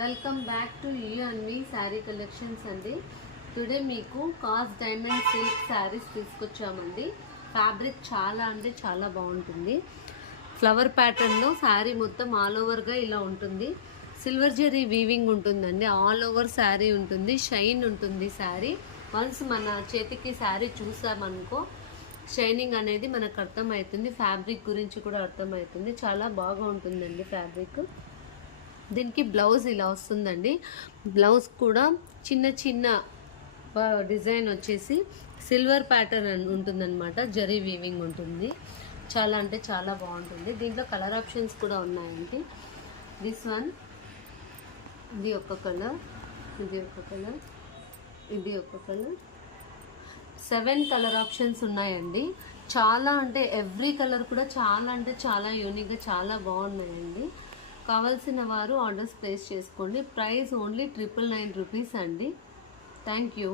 Welcome back to you and me sari collections అండి. Today మీకు కాస్ట్ డైమండ్ సిల్క్ శారీస్ తీసుకొచ్చామండి. ఫ్యాబ్రిక్ చాలా అంటే చాలా బాగుంటుంది. ఫ్లవర్ ప్యాటర్న్లో శారీ మొత్తం ఆల్ ఓవర్గా ఇలా ఉంటుంది. సిల్వర్ జరీ వీవింగ్ ఉంటుందండి. ఆల్ ఓవర్ శారీ ఉంటుంది. షైన్ ఉంటుంది శారీ. వన్స్ మన చేతికి శారీ చూసామనుకో షైనింగ్ అనేది మనకు అర్థమవుతుంది. ఫ్యాబ్రిక్ గురించి కూడా అర్థమవుతుంది. చాలా బాగా ఉంటుందండి ఫ్యాబ్రిక్. దీనికి బ్లౌజ్ ఇలా వస్తుందండి. బ్లౌజ్ కూడా చిన్న చిన్న డిజైన్ వచ్చేసి సిల్వర్ ప్యాటర్న్ ఉంటుందన్నమాట. జరీ వీవింగ్ ఉంటుంది. చాలా అంటే చాలా బాగుంటుంది. దీంట్లో కలర్ ఆప్షన్స్ కూడా ఉన్నాయండి. దిస్ వన్, ఇది ఒక కలర్, ఇది ఒక కలర్, ఇది ఒక కలర్. 7 కలర్ ఆప్షన్స్ ఉన్నాయండి. చాలా అంటే ఎవ్రీ కలర్ కూడా చాలా అంటే చాలా యూనిక్గా చాలా బాగున్నాయండి. కావాల్సిన వారు ఆర్డర్స్ ప్లేస్ చేసుకోండి. ప్రైస్ ఓన్లీ 999 రూపీస్ అండి. Thank you.